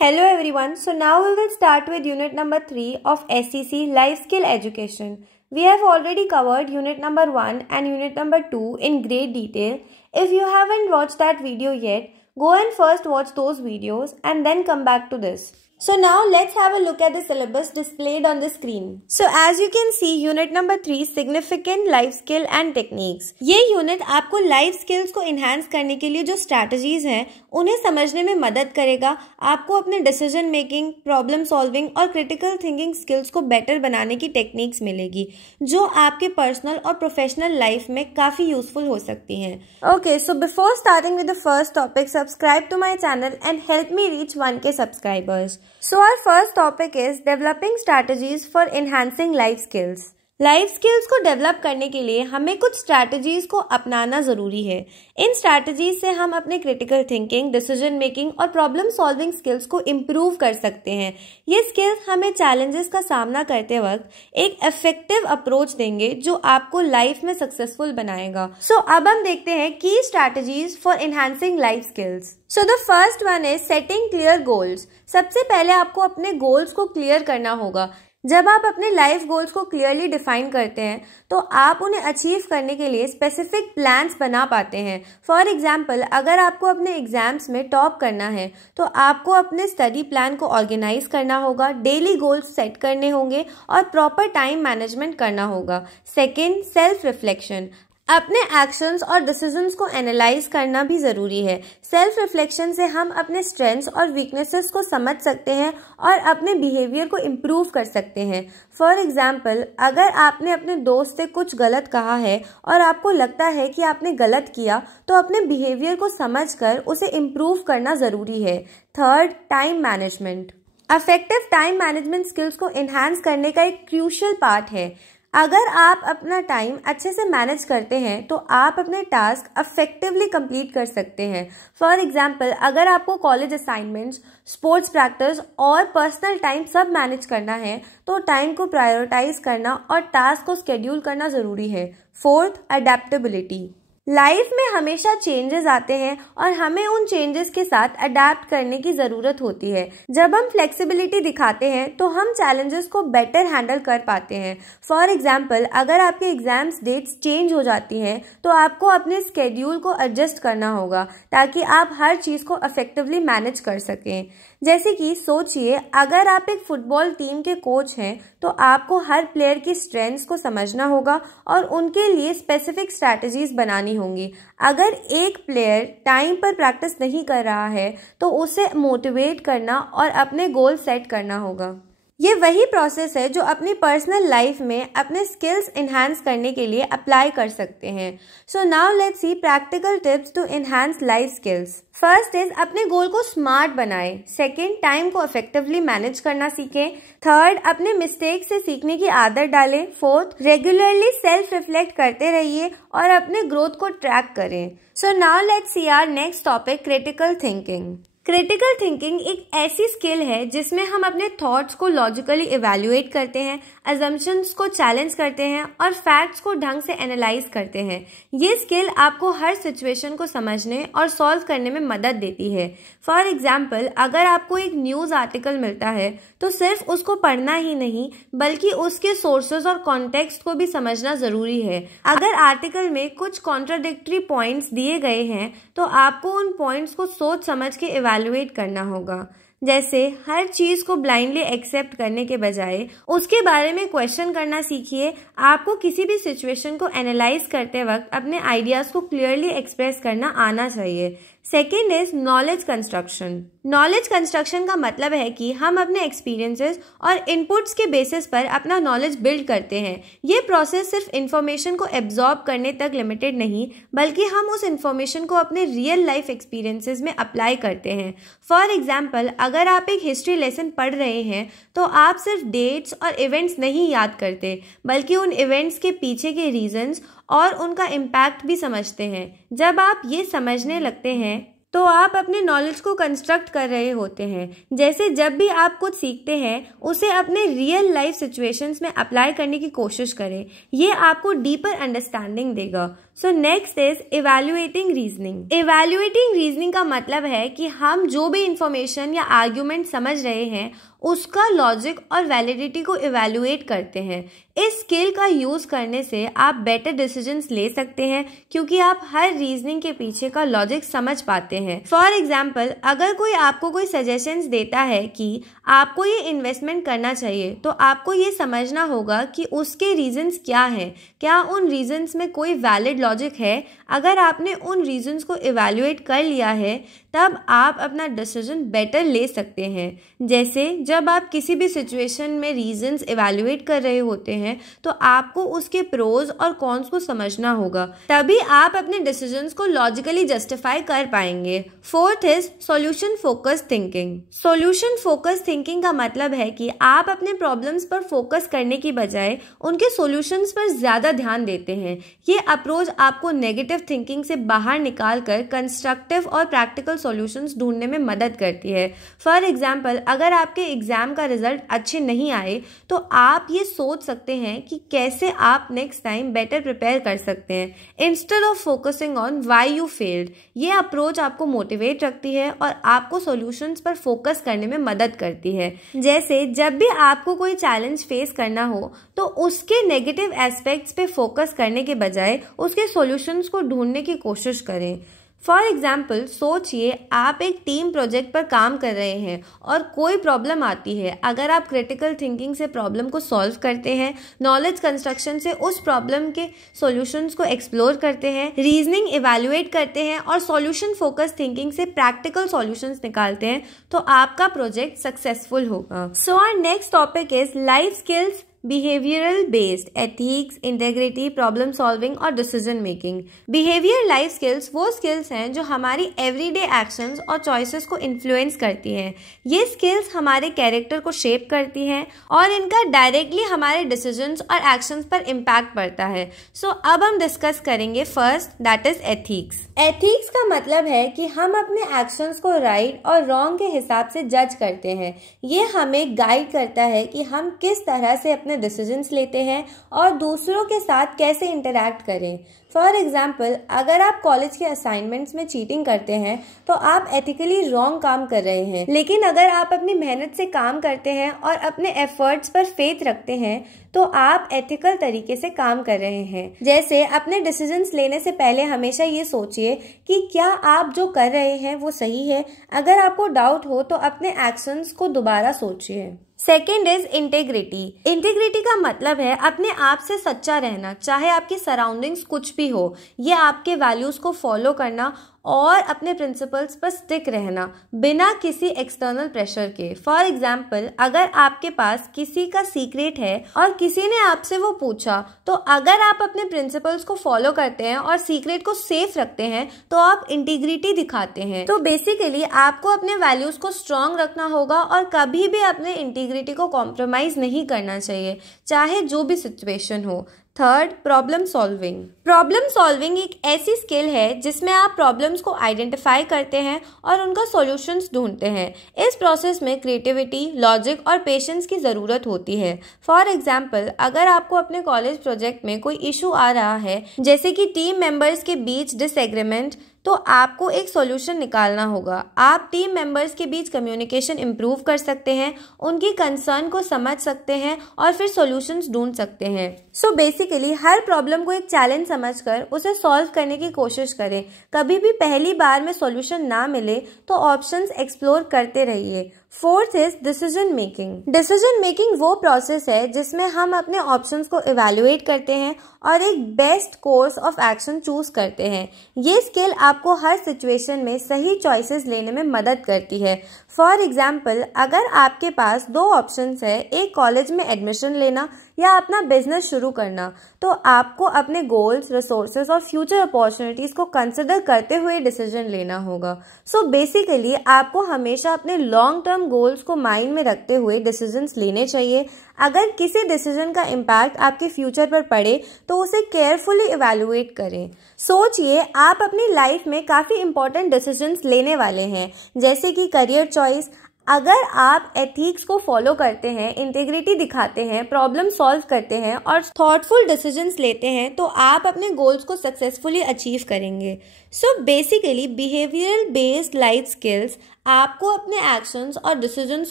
Hello everyone, so now we will start with unit number 3 of SEC Life Skill Education. We have already covered unit number 1 and unit number 2 in great detail. If you haven't watched that video yet, go and first watch those videos and then come back to this. So now let's have a look at the syllabus displayed on the screen. So as you can see, unit number 3 significant life skill and techniques. ये unit आपको life skills को enhance करने के लिए जो strategies हैं उन्हें समझने में मदद करेगा। आपको अपने डिसीजन मेकिंग, प्रॉब्लम सॉल्विंग और क्रिटिकल थिंकिंग स्किल्स को बेटर बनाने की टेक्निक्स मिलेगी जो आपके पर्सनल और प्रोफेशनल लाइफ में काफी यूजफुल हो सकती हैं। Okay, so before starting with the first topic, subscribe to my channel and help me reach 1K subscribers. So our first topic is developing strategies for enhancing life skills. Life skills को develop करने के लिए हमें कुछ strategies को अपनाना ज़रूरी है। इन स्ट्रैटेजीज से हम अपने क्रिटिकल थिंकिंग, डिसीजन मेकिंग और प्रॉब्लम सॉल्विंग स्किल्स को इम्प्रूव कर सकते हैं। ये स्किल्स हमें चैलेंजेस का सामना करते वक्त एक इफेक्टिव अप्रोच देंगे जो आपको लाइफ में सक्सेसफुल बनाएगा। सो अब हम देखते हैं की strategies for enhancing life skills. So the first one is setting clear goals. सबसे पहले आपको अपने गोल्स को क्लियर करना होगा। जब आप अपने लाइफ गोल्स को क्लियरली डिफाइन करते हैं तो आप उन्हें अचीव करने के लिए स्पेसिफिक प्लान्स बना पाते हैं। फॉर एग्जांपल, अगर आपको अपने एग्जाम्स में टॉप करना है तो आपको अपने स्टडी प्लान को ऑर्गेनाइज करना होगा, डेली गोल्स सेट करने होंगे और प्रॉपर टाइम मैनेजमेंट करना होगा। Second, self reflection. अपने एक्शंस और डिसीजंस को एनालाइज करना भी ज़रूरी है। सेल्फ रिफ्लेक्शन से हम अपने स्ट्रेंथ्स और वीकनेसेस को समझ सकते हैं और अपने बिहेवियर को इम्प्रूव कर सकते हैं। फॉर एग्जांपल, अगर आपने अपने दोस्त से कुछ गलत कहा है और आपको लगता है कि आपने गलत किया तो अपने बिहेवियर को समझकर उसे इम्प्रूव करना ज़रूरी है। Third, time management. Effective time management skills को एनहांस करने का एक क्रूशियल पार्ट है। अगर आप अपना टाइम अच्छे से मैनेज करते हैं तो आप अपने टास्क अफेक्टिवली कंप्लीट कर सकते हैं। फॉर एग्जांपल, अगर आपको कॉलेज असाइनमेंट्स, स्पोर्ट्स प्रैक्टिस और पर्सनल टाइम सब मैनेज करना है तो टाइम को प्रायोरिटाइज करना और टास्क को शेड्यूल करना ज़रूरी है। Fourth, adaptability. लाइफ में हमेशा चेंजेस आते हैं और हमें उन चेंजेस के साथ अडेप्ट करने की ज़रूरत होती है। जब हम फ्लेक्सिबिलिटी दिखाते हैं तो हम चैलेंजेस को बेटर हैंडल कर पाते हैं। फॉर एग्जांपल, अगर आपके एग्जाम्स डेट्स चेंज हो जाती हैं तो आपको अपने स्केड्यूल को एडजस्ट करना होगा ताकि आप हर चीज़ को इफेक्टिवली मैनेज कर सकें। जैसे कि सोचिए, अगर आप एक फुटबॉल टीम के कोच हैं तो आपको हर प्लेयर की स्ट्रेंथ्स को समझना होगा और उनके लिए स्पेसिफिक स्ट्रैटेजीज बनानी होंगी। अगर एक प्लेयर टाइम पर प्रैक्टिस नहीं कर रहा है तो उसे मोटिवेट करना और अपने गोल सेट करना होगा। ये वही प्रोसेस है जो अपनी पर्सनल लाइफ में अपने स्किल्स इन्हांस करने के लिए अप्लाई कर सकते हैं। So now let's see practical tips to enhance life skills. First is अपने गोल को स्मार्ट बनाएं। सेकंड, टाइम को इफेक्टिवली मैनेज करना सीखें। थर्ड, अपने मिस्टेक से सीखने की आदत डालें। फोर्थ, रेगुलरली सेल्फ रिफ्लेक्ट करते रहिए और अपने ग्रोथ को ट्रैक करें। So now let's see our next topic, critical thinking. Critical thinking एक ऐसी स्किल है जिसमें हम अपने थॉट्स को लॉजिकली इवैल्यूएट करते हैं, अजम्पशंस को चैलेंज करते हैं और फैक्ट्स को ढंग से एनालाइज करते हैं। ये स्किल आपको हर सिचुएशन को समझने और सॉल्व करने में मदद देती है। फॉर एग्जाम्पल, अगर आपको एक न्यूज़ आर्टिकल मिलता है तो सिर्फ उसको पढ़ना ही नहीं बल्कि उसके सोर्सेज और कॉन्टेक्स्ट को भी समझना ज़रूरी है। अगर आर्टिकल में कुछ कॉन्ट्राडिक्टरी पॉइंट्स दिए गए हैं तो आपको उन पॉइंट्स को सोच समझ के इवैल्यूएट करना होगा। जैसे हर चीज़ को ब्लाइंडली एक्सेप्ट करने के बजाय उसके बारे में क्वेश्चन करना सीखिए। आपको किसी भी सिचुएशन को एनालाइज करते वक्त अपने आइडियाज़ को क्लियरली एक्सप्रेस करना आना चाहिए। Second is knowledge construction. Knowledge construction का मतलब है कि हम अपने एक्सपीरियंसेस और इनपुट्स के बेसिस पर अपना नॉलेज बिल्ड करते हैं। ये प्रोसेस सिर्फ इन्फॉर्मेशन को एब्जॉर्ब करने तक लिमिटेड नहीं बल्कि हम उस इन्फॉर्मेशन को अपने रियल लाइफ एक्सपीरियंसेस में अप्लाई करते हैं। फॉर एग्जाम्पल, अगर आप एक हिस्ट्री लेसन पढ़ रहे हैं तो आप सिर्फ डेट्स और इवेंट्स नहीं याद करते बल्कि उन इवेंट्स के पीछे के रीजंस और उनका इम्पैक्ट भी समझते हैं। जब आप ये समझने लगते हैं तो आप अपने नॉलेज को कंस्ट्रक्ट कर रहे होते हैं। जैसे जब भी आप कुछ सीखते हैं उसे अपने रियल लाइफ सिचुएशंस में अप्लाई करने की कोशिश करें। ये आपको डीपर अंडरस्टैंडिंग देगा। So next is evaluating reasoning. Evaluating reasoning का मतलब है कि हम जो भी इंफॉर्मेशन या आर्ग्यूमेंट समझ रहे हैं उसका लॉजिक और वैलिडिटी को इवैल्यूएट करते हैं। इस स्किल का यूज़ करने से आप बेटर डिसीजंस ले सकते हैं क्योंकि आप हर रीजनिंग के पीछे का लॉजिक समझ पाते हैं। फॉर एग्जाम्पल, अगर कोई आपको कोई सजेशंस देता है कि आपको ये इन्वेस्टमेंट करना चाहिए तो आपको ये समझना होगा कि उसके रीजंस क्या हैं, क्या उन रीजंस में कोई वैलिड लॉजिक है। अगर आपने उन रीजंस को इवैल्यूएट कर लिया है तब आप अपना डिसीजन बेटर ले सकते हैं। जैसे जब आप किसी भी सिचुएशन में रीजंस इवैल्यूएट कर रहे होते हैं तो आपको उसके प्रोज और कॉन्स को समझना होगा, तभी आप अपने डिसीजंस को लॉजिकली जस्टिफाई कर पाएंगे। Fourth is solution focus thinking. Solution focus thinking का मतलब है कि आप अपने प्रॉब्लम्स पर फोकस करने की बजाय उनके सॉल्यूशंस पर ज्यादा ध्यान देते हैं। ये अप्रोच आपको नेगेटिव थिंकिंग से बाहर निकालकर कंस्ट्रक्टिव और प्रैक्टिकल सॉल्यूशंस ढूंढने में मदद करती है। फॉर एग्जाम्पल, अगर आपके एग्जाम का रिजल्ट अच्छे नहीं आए तो आप ये सोच सकते हैं कि कैसे आप नेक्स्ट टाइम बेटर प्रिपेयर कर सकते हैं instead of focusing on why you failed. ये अप्रोच आपको मोटिवेट रखती है और आपको सॉल्यूशंस पर फोकस करने में मदद करती है। जैसे जब भी आपको कोई चैलेंज फेस करना हो तो उसके नेगेटिव एस्पेक्ट्स पे फोकस करने के बजाय उसके सॉल्यूशंस को ढूंढने की कोशिश करें। फॉर एग्जाम्पल, सोचिए आप एक टीम प्रोजेक्ट पर काम कर रहे हैं और कोई प्रॉब्लम आती है। अगर आप क्रिटिकल थिंकिंग से प्रॉब्लम को सॉल्व करते हैं, नॉलेज कंस्ट्रक्शन से उस प्रॉब्लम के सॉल्यूशंस को एक्सप्लोर करते हैं, रीजनिंग इवैल्यूएट करते हैं और सॉल्यूशन फोकस थिंकिंग से प्रैक्टिकल सॉल्यूशंस निकालते हैं तो आपका प्रोजेक्ट सक्सेसफुल होगा। So our next topic is life skills behavioural based, ethics, integrity, problem solving और decision making. Behaviour life skills वो स्किल्स हैं जो हमारी एवरीडे एक्शंस और चॉइसेस को इन्फ्लुएंस करती हैं। ये स्किल्स हमारे कैरेक्टर को शेप करती हैं और इनका डायरेक्टली हमारे डिसीजंस और एक्शंस पर इम्पैक्ट पड़ता है। सो अब हम डिस्कस करेंगे first, that is ethics. Ethics का मतलब है कि हम अपने एक्शंस को राइट और रॉन्ग के हिसाब से जज करते हैं। ये हमें गाइड करता है कि हम किस तरह से अपने डिसीजंस लेते हैं और दूसरों के साथ कैसे इंटरैक्ट करें। फॉर एग्जाम्पल, अगर आप कॉलेज के असाइनमेंट्स में चीटिंग करते हैं तो आप एथिकली रॉन्ग काम कर रहे हैं, लेकिन अगर आप अपनी मेहनत से काम करते हैं और अपने एफर्ट्स पर फेथ रखते हैं तो आप एथिकल तरीके से काम कर रहे हैं। जैसे अपने डिसीजंस लेने से पहले हमेशा ये सोचिए कि क्या आप जो कर रहे हैं वो सही है। अगर आपको डाउट हो तो अपने एक्शंस को दोबारा सोचिए। Second is integrity. इंटेग्रिटी का मतलब है अपने आप से सच्चा रहना, चाहे आपकी सराउंडिंग्स कुछ भी हो। ये आपके वैल्यूज को फॉलो करना और अपने प्रिंसिपल्स पर स्टिक रहना बिना किसी एक्सटर्नल प्रेशर के। फॉर एग्जाम्पल, अगर आपके पास किसी का सीक्रेट है और किसी ने आपसे वो पूछा, तो अगर आप अपने प्रिंसिपल्स को फॉलो करते हैं और सीक्रेट को सेफ रखते हैं तो आप इंटीग्रिटी दिखाते हैं। तो बेसिकली आपको अपने वैल्यूज को स्ट्रांग रखना होगा और कभी भी अपने इंटीग्रिटी को कॉम्प्रोमाइज नहीं करना चाहिए, चाहे जो भी सिचुएशन हो। Third, problem solving. Problem solving एक ऐसी स्किल है जिसमें आप प्रॉब्लम्स को आइडेंटिफाई करते हैं और उनका सॉल्यूशंस ढूंढते हैं। इस प्रोसेस में क्रिएटिविटी, लॉजिक और पेशेंस की ज़रूरत होती है। फॉर एग्जाम्पल, अगर आपको अपने कॉलेज प्रोजेक्ट में कोई इशू आ रहा है, जैसे कि टीम मेंबर्स के बीच डिसएग्रीमेंट, तो आपको एक सॉल्यूशन निकालना होगा। आप टीम मेंबर्स के बीच कम्युनिकेशन इम्प्रूव कर सकते हैं, उनकी कंसर्न को समझ सकते हैं और फिर सॉल्यूशंस ढूंढ सकते हैं। सो बेसिकली हर प्रॉब्लम को एक चैलेंज समझकर उसे सॉल्व करने की कोशिश करें। कभी भी पहली बार में सॉल्यूशन ना मिले तो ऑप्शंस एक्सप्लोर करते रहिए। Fourth is decision making. Decision making वो प्रोसेस है जिसमें हम अपने ऑप्शंस को इवैल्यूएट करते हैं और एक best course of action choose करते हैं। ये स्किल आपको हर सिचुएशन में सही चॉइसेस लेने में मदद करती है। फॉर एग्जाम्पल, अगर आपके पास दो ऑप्शंस है, एक कॉलेज में एडमिशन लेना या अपना बिजनेस शुरू करना, तो आपको अपने गोल्स, रिसोर्सेज और फ्यूचर अपॉर्चुनिटीज को कंसिडर करते हुए डिसीजन लेना होगा। सो बेसिकली आपको हमेशा अपने लॉन्ग टर्म गोल्स को माइंड में रखते हुए डिसीजंस लेने चाहिए। अगर किसी डिसीजन का इम्पैक्ट आपके फ्यूचर पर पड़े तो उसे केयरफुली इवैल्यूएट करें। सोचिए, आप अपनी लाइफ में काफ़ी इंपॉर्टेंट डिसीजंस लेने वाले हैं, जैसे कि करियर चॉइस। अगर आप एथिक्स को फॉलो करते हैं, इंटीग्रिटी दिखाते हैं, प्रॉब्लम सॉल्व करते हैं और थॉटफुल डिसीजंस लेते हैं तो आप अपने गोल्स को सक्सेसफुली अचीव करेंगे। So basically behavioural based life skills आपको अपने एक्शंस और डिसीजंस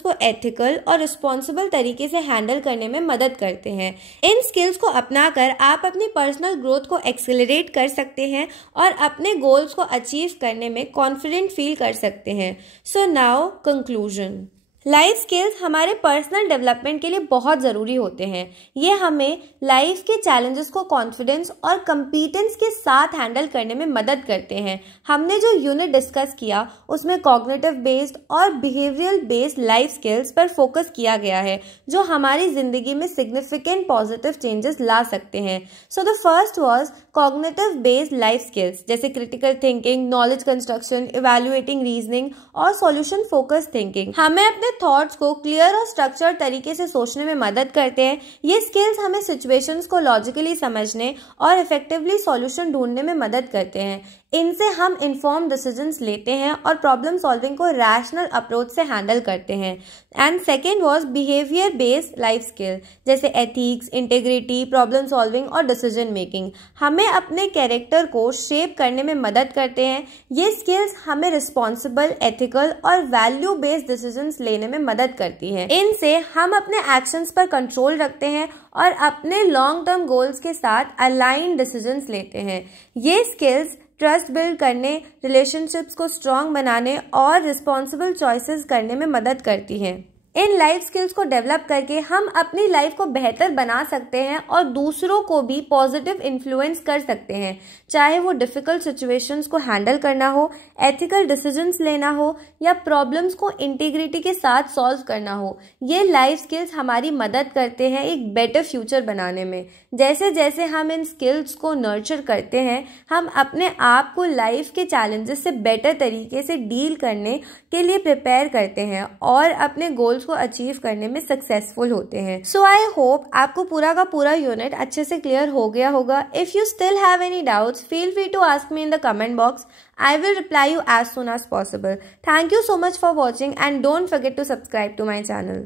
को एथिकल और रिस्पॉन्सिबल तरीके से हैंडल करने में मदद करते हैं। इन स्किल्स को अपनाकर आप अपनी पर्सनल ग्रोथ को एक्सेलरेट कर सकते हैं और अपने गोल्स को अचीव करने में कॉन्फिडेंट फील कर सकते हैं। So now conclusion. Life skills हमारे पर्सनल डेवलपमेंट के लिए बहुत ज़रूरी होते हैं। ये हमें लाइफ के चैलेंजेस को कॉन्फिडेंस और कंपीटेंस के साथ हैंडल करने में मदद करते हैं। हमने जो यूनिट डिस्कस किया उसमें कॉग्निटिव बेस्ड और बिहेवियरल बेस्ड लाइफ स्किल्स पर फोकस किया गया है, जो हमारी ज़िंदगी में सिग्निफिकेंट पॉजिटिव चेंजेस ला सकते हैं। So the first was cognitive based life skills, जैसे critical thinking, knowledge construction, evaluating reasoning और सॉल्यूशन फोकस थिंकिंग हमें अपने थॉट्स को क्लियर और स्ट्रक्चर्ड तरीके से सोचने में मदद करते हैं। ये स्किल्स हमें सिचुएशंस को लॉजिकली समझने और इफेक्टिवली सॉल्यूशन ढूंढने में मदद करते हैं। इनसे हम इन्फॉर्म डिसीजंस लेते हैं और प्रॉब्लम सॉल्विंग को रैशनल अप्रोच से हैंडल करते हैं। And second was behaviour based life skill, जैसे एथिक्स, इंटेग्रिटी, प्रॉब्लम सॉल्विंग और डिसीजन मेकिंग हमें अपने कैरेक्टर को शेप करने में मदद करते हैं। ये स्किल्स हमें रिस्पॉन्सिबल, एथिकल और वैल्यू बेस्ड डिसीजंस लेने में मदद करती हैं। इनसे हम अपने एक्शंस पर कंट्रोल रखते हैं और अपने लॉन्ग टर्म गोल्स के साथ अलाइन डिसीजंस लेते हैं। ये स्किल्स ट्रस्ट बिल्ड करने, रिलेशनशिप्स को स्ट्रॉन्ग बनाने और रिस्पॉन्सिबल चॉइसेस करने में मदद करती हैं। इन लाइफ स्किल्स को डेवलप करके हम अपनी लाइफ को बेहतर बना सकते हैं और दूसरों को भी पॉजिटिव इन्फ्लुएंस कर सकते हैं, चाहे वो डिफ़िकल्ट सिचुएशंस को हैंडल करना हो, एथिकल डिसीजंस लेना हो या प्रॉब्लम्स को इंटीग्रिटी के साथ सॉल्व करना हो। ये लाइफ स्किल्स हमारी मदद करते हैं एक बेटर फ्यूचर बनाने में। जैसे जैसे हम इन स्किल्स को नर्चर करते हैं, हम अपने आप को लाइफ के चैलेंजेस से बेटर तरीके से डील करने के लिए प्रिपेयर करते हैं और अपने गोल्स को अचीव करने में सक्सेसफुल होते हैं। सो आई होप आपको पूरा का पूरा यूनिट अच्छे से क्लियर हो गया होगा। If you still have any doubts, feel free to ask me in the comment box. I will reply you as soon as possible. Thank you so much for watching and don't forget to subscribe to my channel.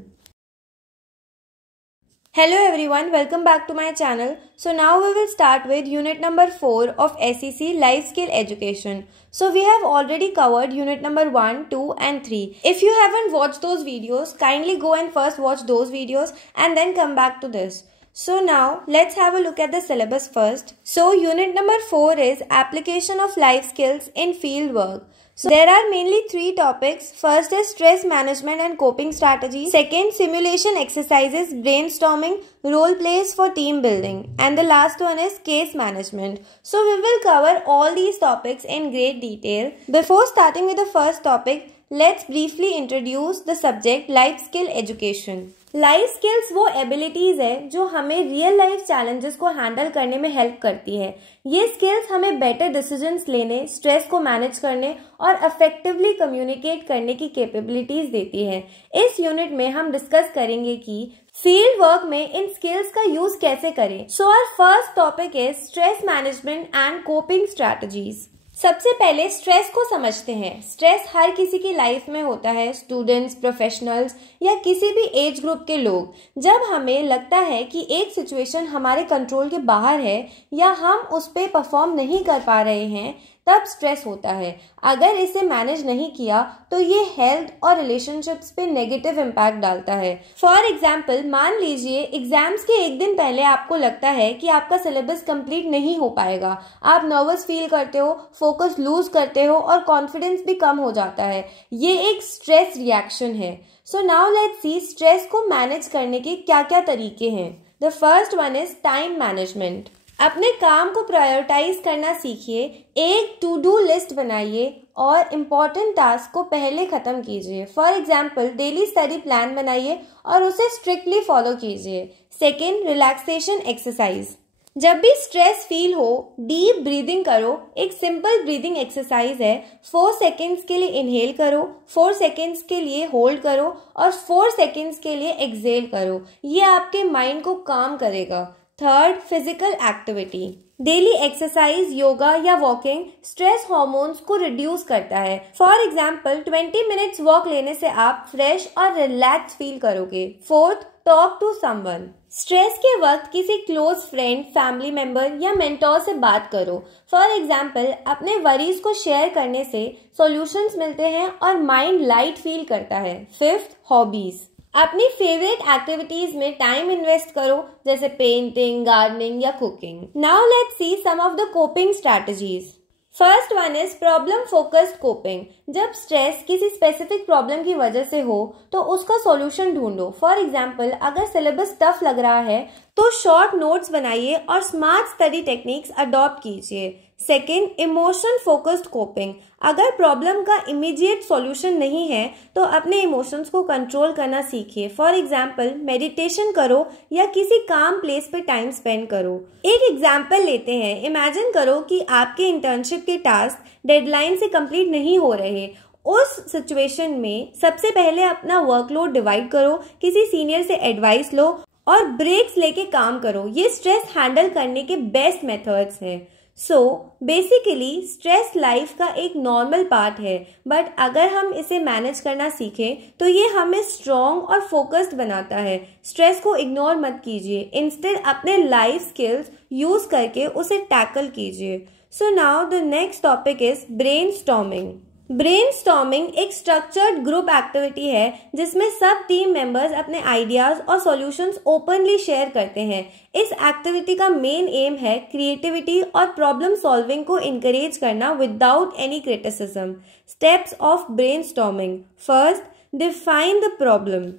Hello everyone, welcome back to my channel. So now we will start with unit number 4 of SEC Life Skill Education. So we have already covered unit number 1, 2 and 3. If you haven't watched those videos, kindly go and first watch those videos and then come back to this. So now let's have a look at the syllabus first. So unit number 4 is application of life skills in field work. So there are mainly 3 topics. First is stress management and coping strategies. Second, simulation exercises, brainstorming, role plays for team building. And the last one is case management. So we will cover all these topics in great detail. Before starting with the first topic, let's briefly introduce the subject life skill education. Life skills वो abilities है जो हमें real life challenges को handle करने में help करती है। ये स्किल्स हमें बेटर डिसीजंस लेने, स्ट्रेस को मैनेज करने और इफेक्टिवली कम्युनिकेट करने की कैपेबिलिटीज देती है। इस यूनिट में हम डिस्कस करेंगे कि फील्ड वर्क में इन स्किल्स का यूज कैसे करें। So our first topic is stress management and coping strategies. सबसे पहले स्ट्रेस को समझते हैं। स्ट्रेस हर किसी की लाइफ में होता है, स्टूडेंट्स, प्रोफेशनल्स या किसी भी एज ग्रुप के लोग। जब हमें लगता है कि एक सिचुएशन हमारे कंट्रोल के बाहर है या हम उस पर परफॉर्म नहीं कर पा रहे हैं, तब स्ट्रेस होता है। अगर इसे मैनेज नहीं किया तो ये हेल्थ और रिलेशनशिप्स पे नेगेटिव इम्पैक्ट डालता है। फॉर एग्जाम्पल, मान लीजिए एग्जाम्स के एक दिन पहले आपको लगता है कि आपका सिलेबस कंप्लीट नहीं हो पाएगा। आप नर्वस फील करते हो, फोकस लूज करते हो और कॉन्फिडेंस भी कम हो जाता है। ये एक स्ट्रेस रिएक्शन है। So now let's C stress को मैनेज करने के क्या क्या तरीके हैं। The first one is time management. अपने काम को प्रायोरिटाइज करना सीखिए। एक टू डू लिस्ट बनाइए और इम्पॉर्टेंट टास्क को पहले खत्म कीजिए। For example, daily study plan बनाइए और उसे स्ट्रिक्टली फॉलो कीजिए। Second, relaxation exercise. जब भी स्ट्रेस फील हो, डीप ब्रीदिंग करो। एक सिंपल ब्रीदिंग एक्सरसाइज है। 4 सेकेंड्स के लिए इनहेल करो, 4 सेकेंड्स के लिए होल्ड करो और 4 सेकेंड्स के लिए एक्सहेल करो। ये आपके माइंड को काम करेगा। Third, physical activity. Daily exercise, yoga या वॉकिंग स्ट्रेस हार्मोन्स को रिड्यूस करता है। फॉर एग्जाम्पल, 20 मिनट्स वॉक लेने से आप फ्रेश और रिलैक्स फील करोगे। Fourth, talk to someone. Stress के वक्त किसी क्लोज फ्रेंड, फैमिली मेंबर या मेंटोर से बात करो। फॉर एग्जाम्पल, अपने वरीज को शेयर करने से सॉल्यूशंस मिलते हैं और माइंड लाइट फील करता है। Fifth, hobbies. अपनी फेवरेट एक्टिविटीज में टाइम इन्वेस्ट करो, जैसे पेंटिंग, गार्डनिंग या cooking. Now let's see some of the coping strategies. First one is problem focused coping. जब स्ट्रेस किसी स्पेसिफिक प्रॉब्लम की वजह से हो तो उसका सॉल्यूशन ढूंढो। फॉर एग्जाम्पल, अगर सिलेबस टफ लग रहा है तो शॉर्ट नोट्स बनाइए और स्मार्ट स्टडी टेक्निक्स अडॉप्ट कीजिए। Second, emotion focused coping. अगर प्रॉब्लम का इमीडिएट सॉल्यूशन नहीं है तो अपने इमोशंस को कंट्रोल करना सीखिए। फॉर एग्जाम्पल, मेडिटेशन करो या किसी काम प्लेस पे टाइम स्पेंड करो। एक एग्जाम्पल लेते हैं। इमेजिन करो कि आपके इंटर्नशिप के टास्क डेडलाइन से कंप्लीट नहीं हो रहे। उस सिचुएशन में सबसे पहले अपना वर्कलोड डिवाइड करो, किसी सीनियर से एडवाइस लो और ब्रेक्स लेके काम करो। ये स्ट्रेस हैंडल करने के बेस्ट मेथड्स हैं। सो बेसिकली स्ट्रेस लाइफ का एक नॉर्मल पार्ट है, बट अगर हम इसे मैनेज करना सीखें तो ये हमें स्ट्रॉन्ग और फोकस्ड बनाता है। स्ट्रेस को इग्नोर मत कीजिए, इंस्टेड अपने लाइफ स्किल्स यूज करके उसे टैकल कीजिए। So now the next topic is brainstorming. Brainstorming एक स्ट्रक्चर्ड ग्रुप एक्टिविटी है जिसमें सब टीम मेंबर्स अपने आइडियाज और सॉल्यूशंस ओपनली शेयर करते हैं। इस एक्टिविटी का मेन एम है क्रिएटिविटी और प्रॉब्लम सॉल्विंग को इनकरेज करना without any criticism. Steps of brainstorming. First, define the problem.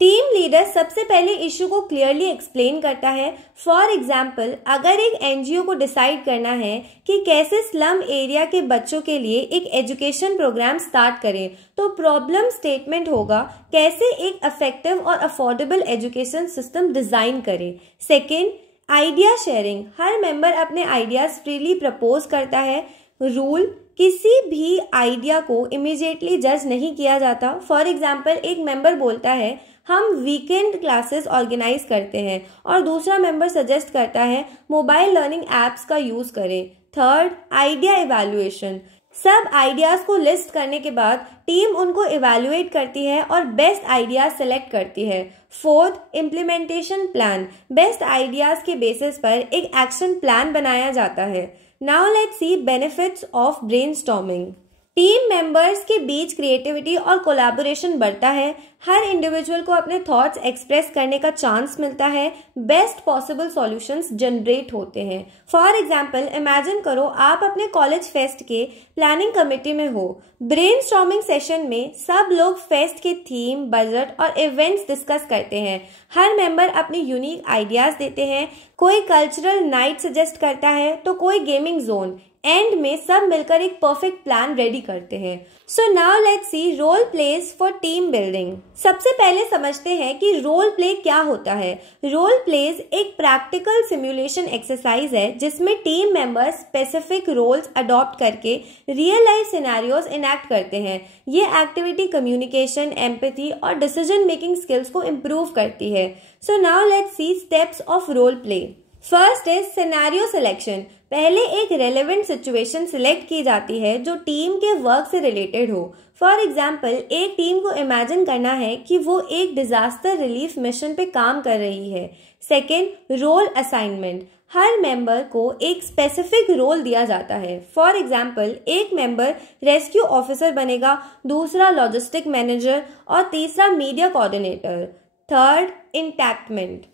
Team leader सबसे पहले इश्यू को क्लियरली एक्सप्लेन करता है। फॉर एग्जाम्पल, अगर एक एनजीओ को डिसाइड करना है कि कैसे स्लम एरिया के बच्चों के लिए एक एजुकेशन प्रोग्राम स्टार्ट करें, तो प्रॉब्लम स्टेटमेंट होगा कैसे एक इफेक्टिव और अफोर्डेबल एजुकेशन सिस्टम डिजाइन करें। Second, idea sharing. हर मेंबर अपने आइडियाज फ्रीली प्रपोज करता है। रूल, किसी भी आइडिया को इमीडिएटली जज नहीं किया जाता। फॉर एग्जाम्पल, एक मेंबर बोलता है हम वीकेंड क्लासेस ऑर्गेनाइज करते हैं और दूसरा मेंबर सजेस्ट करता है मोबाइल लर्निंग एप्स का यूज करें। Third, idea evaluation. सब आइडियाज को लिस्ट करने के बाद टीम उनको इवैल्यूएट करती है और बेस्ट आइडियाज सेलेक्ट करती है। Fourth, implementation plan. Best ideas के बेसिस पर एक एक्शन प्लान बनाया जाता है। Now let's C benefits of brainstorming. Team members के बीच क्रिएटिविटी और कोलैबोरेशन बढ़ता है। हर इंडिविजुअल को अपने थॉट्स एक्सप्रेस करने का चांस मिलता है। बेस्ट पॉसिबल सॉल्यूशंस जनरेट होते हैं। फॉर एग्जांपल, इमेजिन करो आप अपने कॉलेज फेस्ट के प्लानिंग कमेटी में हो। ब्रेनस्टॉर्मिंग सेशन में सब लोग फेस्ट के थीम, बजट और इवेंट्स डिस्कस करते हैं। हर मेंबर अपनी यूनिक आइडियाज देते हैं। कोई कल्चरल नाइट सजेस्ट करता है तो कोई गेमिंग जोन। एंड में सब मिलकर एक परफेक्ट प्लान रेडी करते हैं। So now let's see role plays for team building. सबसे पहले समझते हैं कि रोल प्ले क्या होता है। रोल प्लेज एक प्रैक्टिकल सिमुलेशन एक्सरसाइज है जिसमें team members specific roles adopt करके रियल लाइफ सिनेरियोज इनैक्ट करते हैं। ये एक्टिविटी कम्युनिकेशन, एम्पैथी और डिसीजन मेकिंग स्किल्स को इम्प्रूव करती है। So now let's see steps of role play. First is scenario selection. पहले एक रेलेवेंट सिचुएशन सिलेक्ट की जाती है जो टीम के वर्क से रिलेटेड हो। फॉर एग्जाम्पल, एक टीम को इमेजिन करना है कि वो एक डिजास्टर रिलीफ मिशन पे काम कर रही है। Second, role assignment. हर मेंबर को एक स्पेसिफिक रोल दिया जाता है। फॉर एग्जाम्पल, एक मेंबर रेस्क्यू ऑफिसर बनेगा, दूसरा लॉजिस्टिक मैनेजर और तीसरा मीडिया कोऑर्डिनेटर। Third, enactment.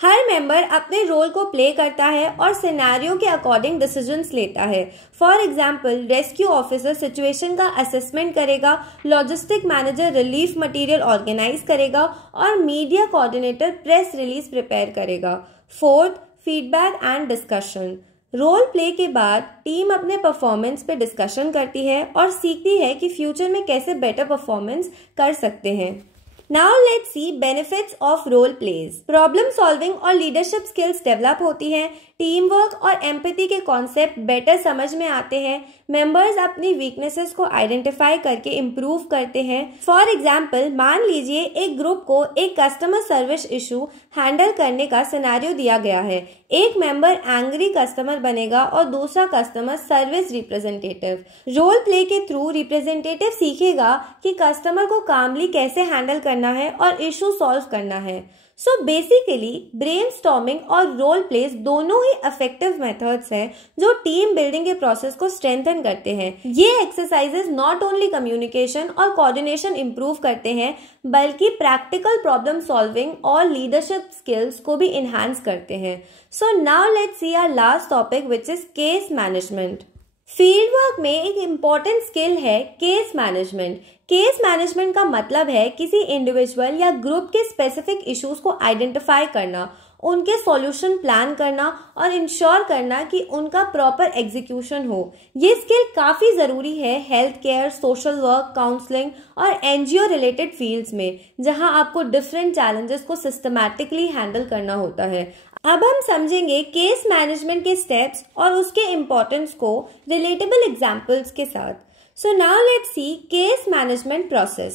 हर मेंबर अपने रोल को प्ले करता है और सिनेरियो के अकॉर्डिंग डिसीजंस लेता है। For example, rescue officer situation का असेसमेंट करेगा, logistic manager relief material organise करेगा और media coordinator press release prepare करेगा। Fourth, feedback and discussion. Role play के बाद टीम अपने परफॉर्मेंस पे डिस्कशन करती है और सीखती है कि फ्यूचर में कैसे बेटर परफॉर्मेंस कर सकते हैं। Now let's see benefits of role plays. Problem solving और लीडरशिप स्किल्स डेवलप होती हैं। टीम वर्क और एम्पैथी के कॉन्सेप्ट बेटर समझ में आते हैं। मेंबर्स अपनी वीकनेसेस को आइडेंटिफाई करके इम्प्रूव करते हैं। फॉर एग्जाम्पल, मान लीजिए एक ग्रुप को एक कस्टमर सर्विस इशू हैंडल करने का सिनेरियो दिया गया है। एक मेंबर एंग्री कस्टमर बनेगा और दूसरा customer service representative. Role play के थ्रू रिप्रेजेंटेटिव सीखेगा कि कस्टमर को कामली कैसे हैंडल करना है और इशू सॉल्व करना है। सो बेसिकली ब्रेनस्टॉर्मिंग और रोल प्लेस दोनों ही इफेक्टिव मेथड्स हैं जो टीम बिल्डिंग के प्रोसेस को स्ट्रेंथन करते हैं। ये एक्सरसाइजेस नॉट ओनली कम्युनिकेशन और कोऑर्डिनेशन इंप्रूव करते हैं बल्कि प्रैक्टिकल प्रॉब्लम सॉल्विंग और लीडरशिप स्किल्स को भी इनहांस करते हैं। So now let's see our last topic which is case management. Field work में एक इम्पॉर्टेंट स्किल है केस मैनेजमेंट। केस मैनेजमेंट का मतलब है किसी इंडिविजुअल या ग्रुप के स्पेसिफिक इश्यूज को आइडेंटिफाई करना, उनके सॉल्यूशन प्लान करना और इंश्योर करना कि उनका प्रॉपर एग्जीक्यूशन हो। ये स्किल काफ़ी ज़रूरी है health care, social work, counselling और एनजीओ रिलेटेड फील्ड्स में, जहां आपको डिफरेंट चैलेंजेस को सिस्टमैटिकली हैंडल करना होता है। अब हम समझेंगे केस मैनेजमेंट के स्टेप्स और उसके इम्पोर्टेंस को रिलेटेबल एग्जाम्पल्स के साथ। सो now let's C case management process.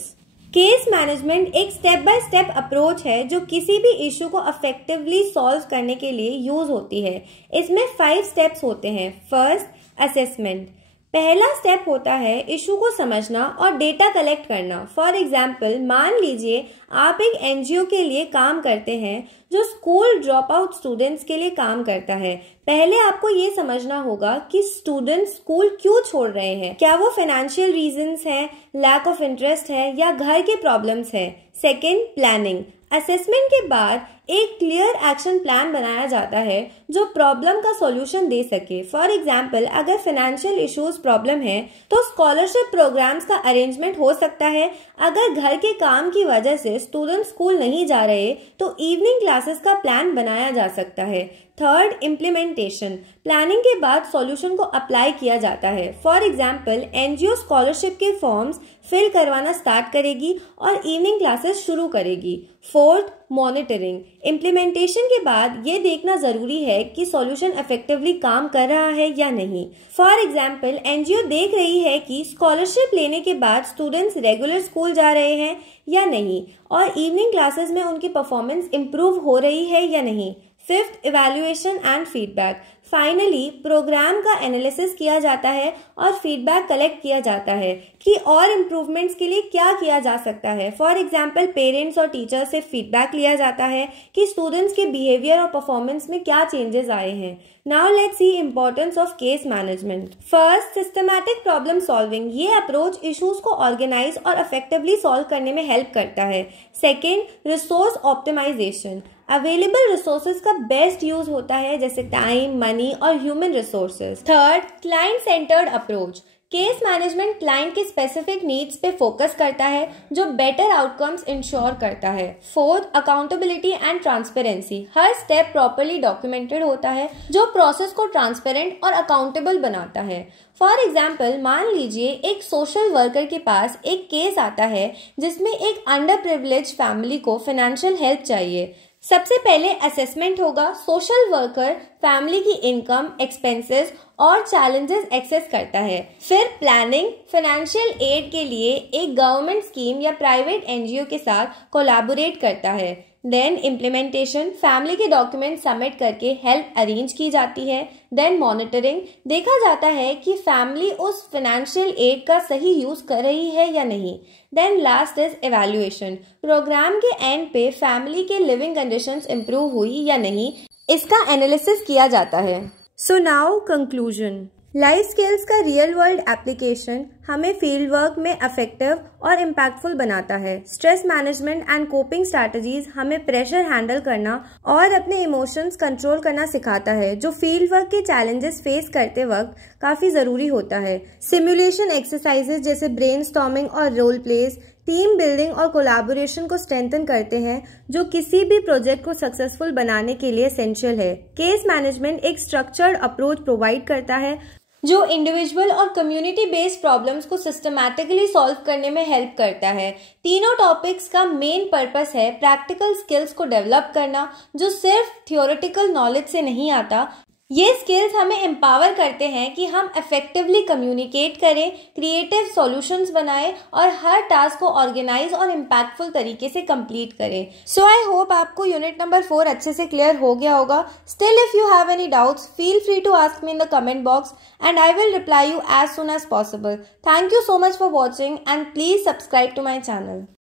Case management एक स्टेप बाय स्टेप अप्रोच है जो किसी भी इशू को इफेक्टिवली सॉल्व करने के लिए यूज होती है। इसमें 5 स्टेप्स होते हैं। First, assessment. पहला स्टेप होता है इशू को समझना और डेटा कलेक्ट करना। फॉर एग्जाम्पल, मान लीजिए आप एक एनजीओ के लिए काम करते हैं जो स्कूल ड्रॉप आउट स्टूडेंट्स के लिए काम करता है। पहले आपको ये समझना होगा कि स्टूडेंट्स स्कूल क्यों छोड़ रहे हैं। क्या वो फाइनेंशियल रीजंस हैं, लैक ऑफ इंटरेस्ट है या घर के प्रॉब्लम्स है। Second, planning. असेसमेंट के बाद एक क्लियर एक्शन प्लान बनाया जाता है जो प्रॉब्लम का सॉल्यूशन दे सके। फॉर एग्जाम्पल, अगर फाइनेंशियल इश्यूज प्रॉब्लम है तो स्कॉलरशिप प्रोग्राम्स का अरेंजमेंट हो सकता है। अगर घर के काम की वजह से स्टूडेंट स्कूल नहीं जा रहे तो इवनिंग क्लासेस का प्लान बनाया जा सकता है। Third, implementation. प्लानिंग के बाद सॉल्यूशन को अप्लाई किया जाता है। फॉर एग्जाम्पल, एनजीओ स्कॉलरशिप के फॉर्म्स फिल करवाना स्टार्ट करेगी और इवनिंग क्लासेस शुरू करेगी। Fourth, monitoring. इम्प्लीमेंटेशन के बाद ये देखना जरूरी है कि सॉल्यूशन इफेक्टिवली काम कर रहा है या नहीं। फॉर एग्जाम्पल, एनजीओ देख रही है कि स्कॉलरशिप लेने के बाद स्टूडेंट्स रेगुलर स्कूल जा रहे हैं या नहीं और इवनिंग क्लासेस में उनकी परफॉर्मेंस इंप्रूव हो रही है या नहीं। Fifth, evaluation and feedback. Finally programme का एनालिसिस किया जाता है और फीडबैक कलेक्ट किया जाता है कि और इम्प्रूवमेंट्स के लिए क्या किया जा सकता है। फॉर एग्जाम्पल, पेरेंट्स और टीचर्स से फीडबैक लिया जाता है कि स्टूडेंट्स के बिहेवियर और परफॉर्मेंस में क्या चेंजेस आए हैं। Now let's see importance of case management. First, systematic problem solving. ये अप्रोच इश्यूज को ऑर्गेनाइज और इफेक्टिवली सॉल्व करने में हेल्प करता है। सेकेंड, रिसोर्स ऑप्टिमाइजेशन। अवेलेबल रिसोर्सेज का बेस्ट यूज होता है जैसे टाइम, मनी और human resources. Third, client centred approach. Case management client के स्पेसिफिक नीड्स पे फोकस करता है जो बेटर आउटकम्स इंश्योर करता है। Fourth, accountability and transparency. हर स्टेप प्रॉपर्ली डॉक्यूमेंटेड होता है जो प्रोसेस को ट्रांसपेरेंट और अकाउंटेबल बनाता है। फॉर एग्जाम्पल, मान लीजिए एक सोशल वर्कर के पास एक केस आता है जिसमें एक अंडर प्रिविलेज फैमिली को फाइनेंशियल हेल्प चाहिए। सबसे पहले असेसमेंट होगा। सोशल वर्कर फैमिली की इनकम, एक्सपेंसेस और चैलेंजेस एक्सेस करता है। फिर प्लानिंग, फाइनेंशियल एड के लिए एक गवर्नमेंट स्कीम या प्राइवेट एनजीओ के साथ कोलैबोरेट करता है। देन इम्प्लीमेंटेशन, फैमिली के डॉक्यूमेंट सबमिट करके हेल्प अरेंज की जाती है। देन मॉनिटरिंग, देखा जाता है कि फैमिली उस फाइनेंशियल एड का सही यूज कर रही है या नहीं। Then last is evaluation, programme के एंड पे फैमिली के लिविंग कंडीशंस इंप्रूव हुई या नहीं, इसका एनालिसिस किया जाता है। So now conclusion. Life skills का रियल वर्ल्ड एप्लीकेशन हमें फील्ड वर्क में इफेक्टिव और इम्पैक्टफुल बनाता है। Stress management and coping strategies हमें प्रेशर हैंडल करना और अपने इमोशंस कंट्रोल करना सिखाता है जो फील्ड वर्क के चैलेंजेस फेस करते वक्त काफी जरूरी होता है। सिमुलेशन एक्सरसाइजेज जैसे ब्रेनस्टॉर्मिंग और रोल प्लेस टीम बिल्डिंग और कोलैबोरेशन को स्ट्रेंथन करते हैं जो किसी भी प्रोजेक्ट को सक्सेसफुल बनाने के लिए एसेंशियल है। केस मैनेजमेंट एक स्ट्रक्चर्ड अप्रोच प्रोवाइड करता है जो इंडिविजुअल और कम्युनिटी बेस्ड प्रॉब्लम्स को सिस्टमैटिकली सॉल्व करने में हेल्प करता है। तीनों टॉपिक्स का मेन पर्पस है प्रैक्टिकल स्किल्स को डेवलप करना जो सिर्फ थियोरेटिकल नॉलेज से नहीं आता। ये स्किल्स हमें एम्पावर करते हैं कि हम इफेक्टिवली कम्युनिकेट करें, क्रिएटिव सॉल्यूशंस बनाएं और हर टास्क को ऑर्गेनाइज और इम्पैक्टफुल तरीके से कंप्लीट करें। सो आई होप आपको यूनिट नंबर 4 अच्छे से क्लियर हो गया होगा। Still if you have any doubts feel free to ask me in the comment box and I will reply you as soon as possible. Thank you so much for watching and please subscribe to my channel.